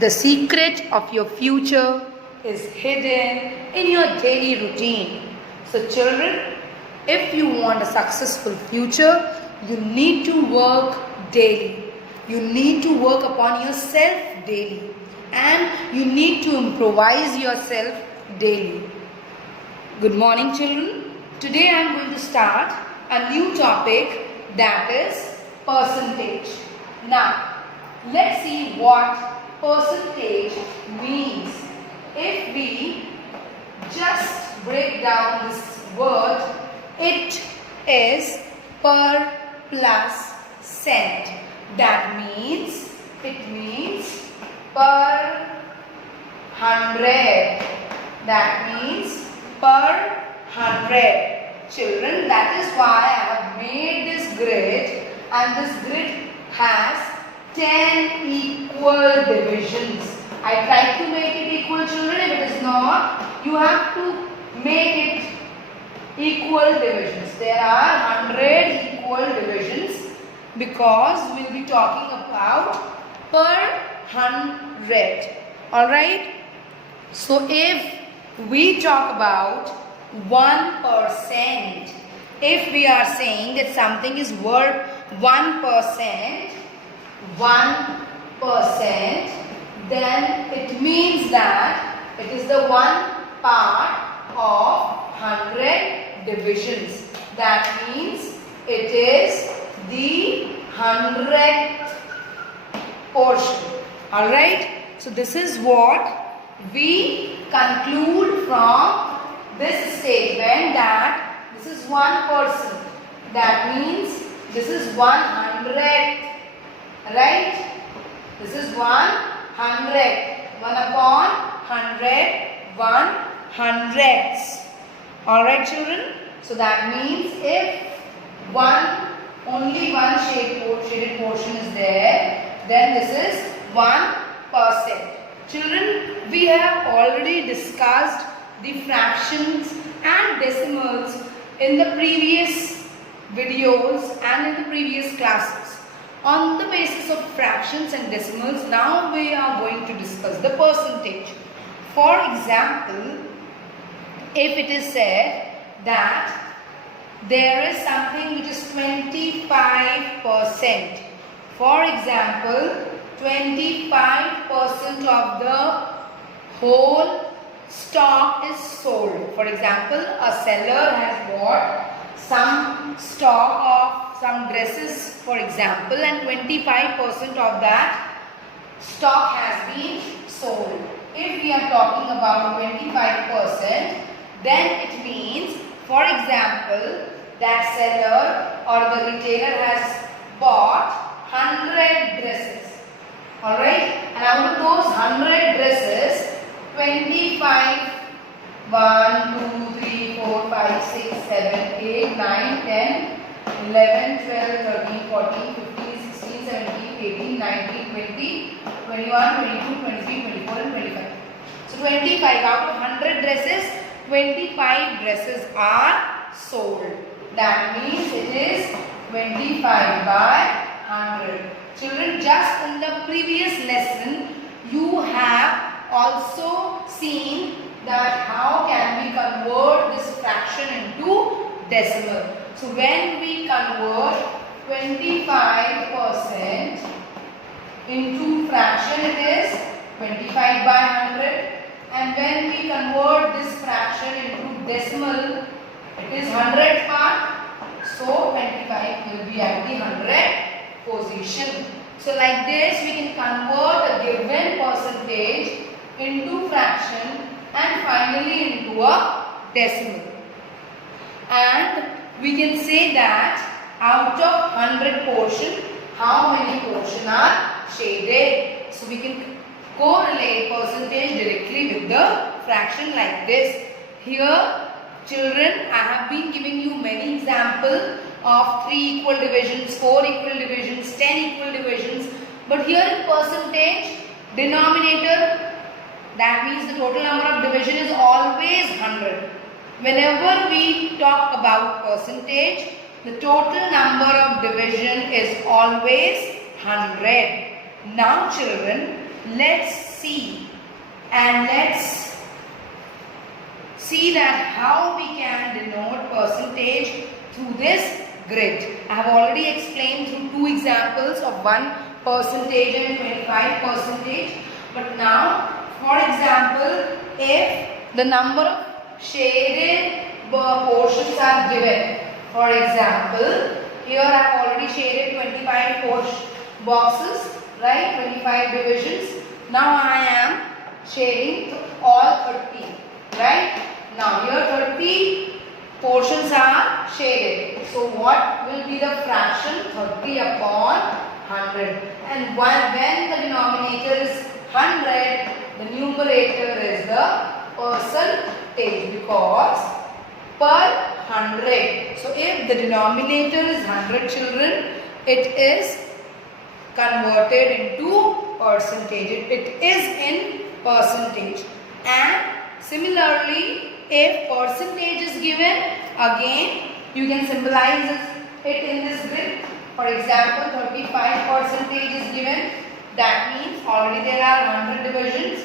The secret of your future is hidden in your daily routine. So children, if you want a successful future, you need to work daily. You need to work upon yourself daily. And you need to improvise yourself daily. Good morning children. Today I am going to start a new topic, that is percentage. Now, let's see what percentage means. If we just break down this word, it is per plus cent. That means, it means per 100. That means per 100. Children, that is why I have made this grid, and this grid has 10 equal divisions. I tried to make it equal, children. If it is not, you have to make it equal divisions. There are 100 equal divisions because we will be talking about per 100. Alright? So if we talk about 1%, if we are saying that something is worth 1%, then it means that it is the one part of 100 divisions. That means it is the 100th portion. Alright? So this is what we conclude from this statement, that this is 1%. That means this is 100th. Right? This is 100. 1 upon 100. 100ths. Alright children? So that means if only one shaded portion is there, then this is 1%. Children, we have already discussed the fractions and decimals in the previous videos and in the previous classes. On the basis of fractions and decimals, now we are going to discuss the percentage. For example, if it is said that there is something which is 25%. For example, 25% of the whole stock is sold. For example, a seller has bought some stock of some dresses, for example, and 25% of that stock has been sold. If we are talking about 25%, then it means, for example, that seller or the retailer has bought 100 dresses. Alright? And out of those 100 dresses, 25, 1, 2, 3, 4, 5, 6, 7, 8, 9, 10, 11, 12, 13, 14, 15, 16, 17, 18, 19, 20, 21, 22, 23, 24 and 25. So 25 out of 100 dresses, 25 dresses are sold. That means it is 25 by 100. Children, just in the previous lesson, you have also seen that how can we convert this fraction into decimal. So when we convert 25% into fraction, it is 25 by 100. And when we convert this fraction into decimal, it is 100 part. So 25 will be at the 100 position. So like this, we can convert a given percentage into fraction and finally into a decimal. And we can say that out of 100 portion, how many portion are shaded? So we can correlate percentage directly with the fraction like this. Here, children, I have been giving you many examples of 3 equal divisions, 4 equal divisions, 10 equal divisions. But here in percentage, denominator, that means the total number of division is always 100. Whenever we talk about percentage, the total number of division is always 100. Now children, let's see and let's see that how we can denote percentage through this grid. I have already explained through two examples of 1% and 25%. But now, for example, if the number of shaded portions are given, for example, here I have already shaded 25 boxes, right? 25 divisions. Now I am shading all 30, right? Now here 30 portions are shaded. So what will be the fraction? 30 upon 100. And when the denominator is 100, the numerator is the percentage, because per 100. So if the denominator is 100 children, it is converted into percentage. It is in percentage. And similarly, if percentage is given, again you can symbolize it in this grid. For example, 35% is given. That means already there are 100 divisions.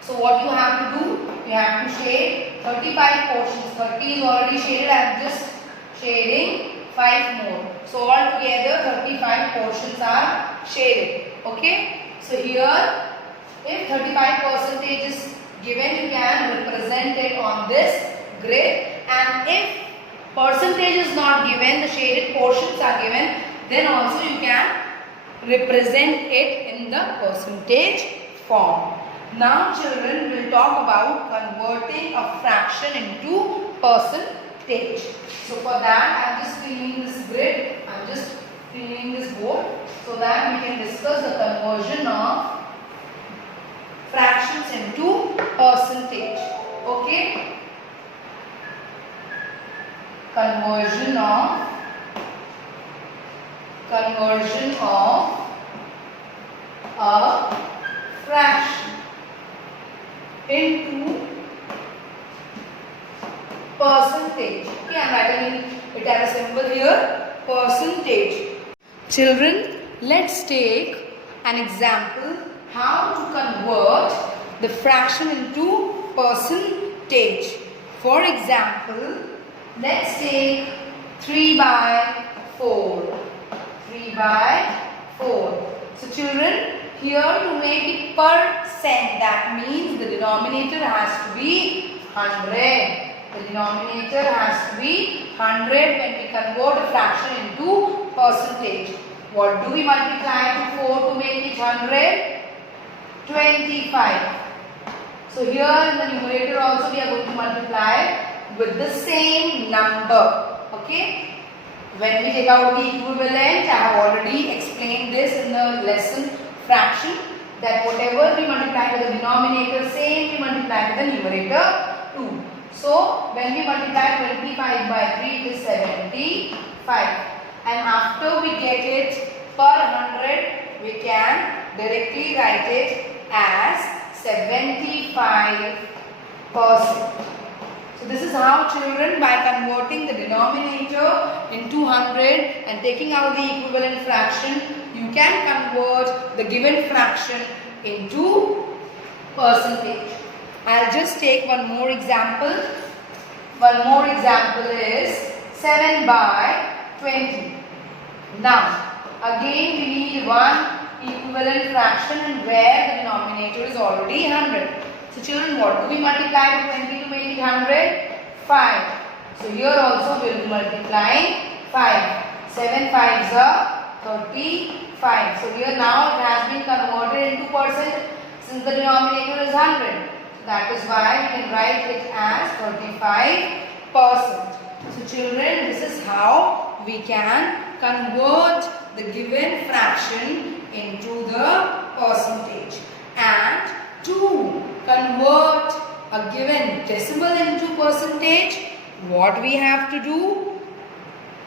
So what you have to do, you have to shade 35 portions. 30 is already shaded. I am just shading 5 more. So altogether 35 portions are shaded. Okay. So here, if 35% is given, you can represent it on this grid. And if percentage is not given, the shaded portions are given, then also you can represent it in the percentage form. Now children, will talk about converting a fraction into percentage. So for that, I am just cleaning this grid, I am just cleaning this board, so that we can discuss the conversion of fractions into percentage. Okay? Conversion of a fraction into percentage. Okay, I am writing it as a symbol here, percentage. Children, let's take an example how to convert the fraction into percentage. For example, let's take 3 by 4. 3 by 4. So children, here to make it percent, that means the denominator has to be 100. The denominator has to be 100 when we convert a fraction into percentage. What do we multiply to 4 to make it 100? 25. So here in the numerator also we are going to multiply with the same number. Okay. When we take out the equivalent, I have already explained this in the lesson fraction, that whatever we multiply with the denominator, same we multiply with the numerator too. So when we multiply 25 by 3, it is 75. And after we get it per 100, we can directly write it as 75%. So this is how children, by converting the denominator into 100 and taking out the equivalent fraction, you can convert the given fraction into percentage. I'll just take one more example. One more example is 7 by 20. Now, again we need one equivalent fraction, and where the denominator is already 100. So children, what do we multiply with 20 to make it 100? 5. So here also we will be multiplying 5. 7 5s are 35. So here now it has been converted into percent since the denominator is 100. So that is why we can write it as 35%. So children, this is how we can convert the given fraction into the percentage. And to convert a given decimal into percentage, what we have to do?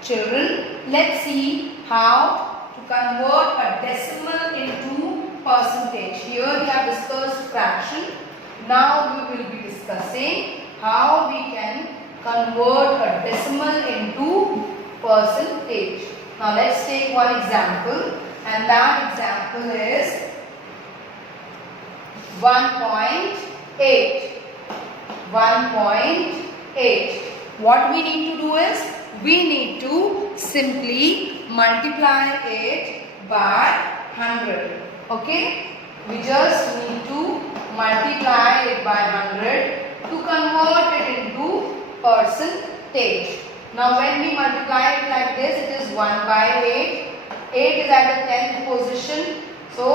Children, let's see how to convert a decimal into percentage. Here we have discussed fraction. Now we will be discussing how we can convert a decimal into percentage. Now let's take one example, and that example is 1.8. 1.8. What we need to do is, we need to simply multiply it by 100. Okay? We just need to multiply it by 100 to convert it into percentage. Now when we multiply it like this, it is 1 by 8. 8 is at the 10th position. So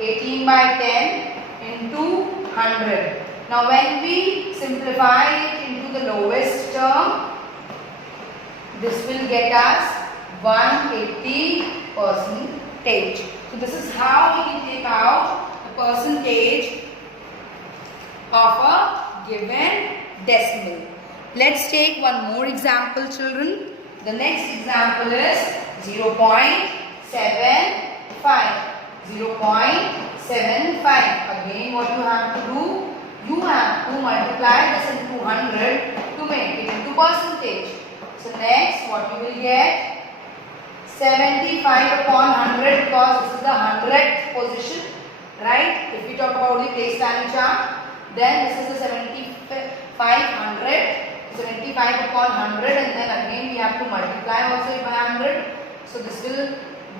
18 by 10 into 100. Now when we simplify it into the lowest term, this will get us 180%. So this is how we can take out the percentage of a given decimal. Let's take one more example, children. The next example is 0.75. 0.75. Again, what you have to do? You have to multiply this into 100 to make it into percentage. So next, what you will get? 75 upon 100, because this is the 100th position, right? If we talk about the place value chart, then this is the 75 upon 100, and then again we have to multiply also by 100. So this will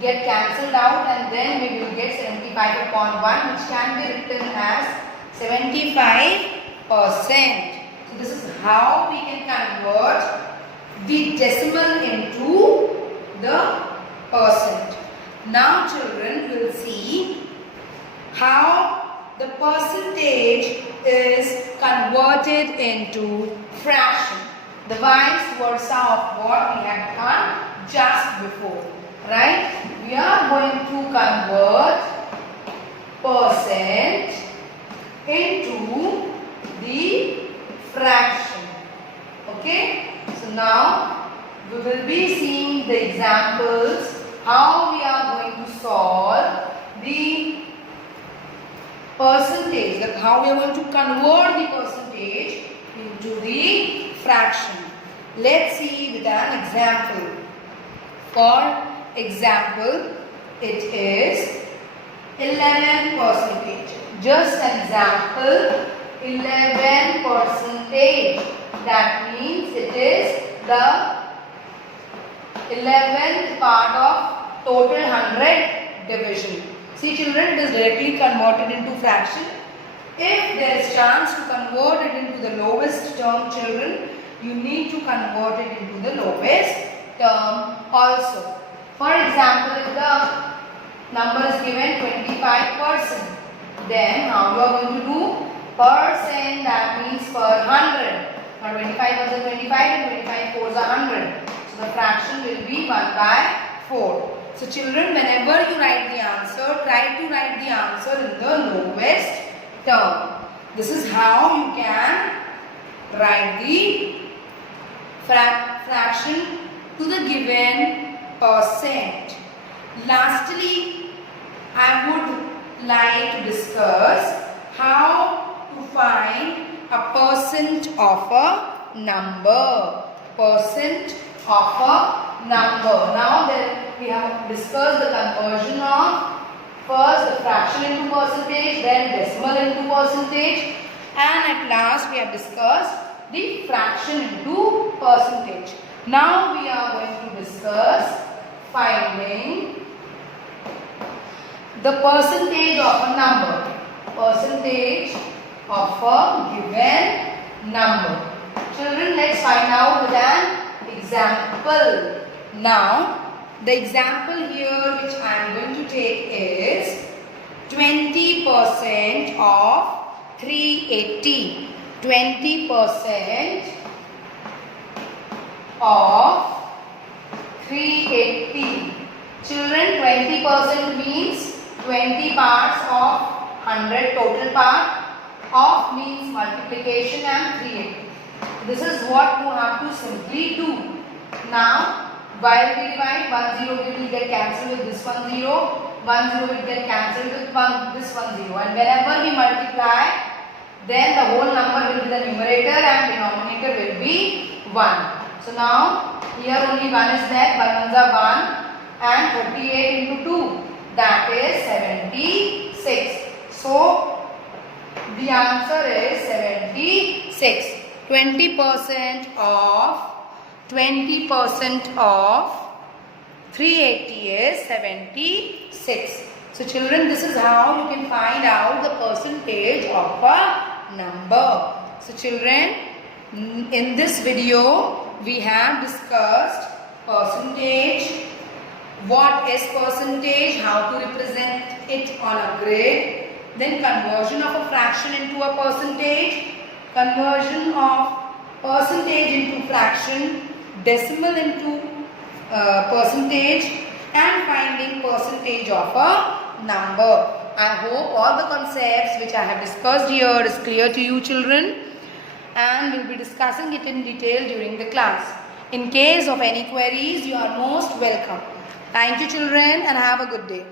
get cancelled out, and then we will get 75 upon 1, which can be written as 75%. So this is how we can convert the decimal into the percent. Now children will see how the percentage is converted into fraction. The vice versa of what we had done just before. Right? We are going to convert percent into the fraction. Okay? So now we will be seeing the examples how we are going to solve the percentage, like how we are going to convert the percentage into the fraction. Let's see with an example. For example, it is 11%. Just an example, 11%. That means it is the 11th part of total 100 division. See children, it is directly converted into fraction. If there is chance to convert it into the lowest term, children, you need to convert it into the lowest term also. For example, if the number is given 25%, then how you are going to do? Percent, that means per 100. Now 25 was a 25 and 25 4 is a 100. So the fraction will be 1 by 4. So children, whenever you write the answer, try to write the answer in the lowest term. This is how you can write the fraction to the given percent. Lastly, I would like to discuss how to find a percent of a number. Percent of a number. Now that we have discussed the conversion of first the fraction into percentage, then decimal into percentage, and at last we have discussed the fraction into percentage. Now we are going to discuss finding the percentage of a number. Percentage of a given number. Children, let's find out with an example. Now, the example here which I am going to take is 20% of 380. 20% of 380. Children, 20% means 20 parts of 100 total part. Of means multiplication and 380. This is what you have to simply do. Now, while we divide, 1 0 will get cancelled with this 1 0. 1 0 will get cancelled with this 1 0. And whenever we multiply, then the whole number will be the numerator and denominator will be 1. So now, here only 1 is there. 1 ones are 1 and 38 into 2. That is 76. So, The answer is 76. 20% of 380 is 76. So children, this is how you can find out the percentage of a number. So children, in this video we have discussed percentage, what is percentage, how to represent it on a grid, then conversion of a fraction into a percentage, conversion of percentage into fraction, decimal into percentage, and finding percentage of a number. I hope all the concepts which I have discussed here is clear to you children, and we'll be discussing it in detail during the class. In case of any queries, you are most welcome. Thank you children and have a good day.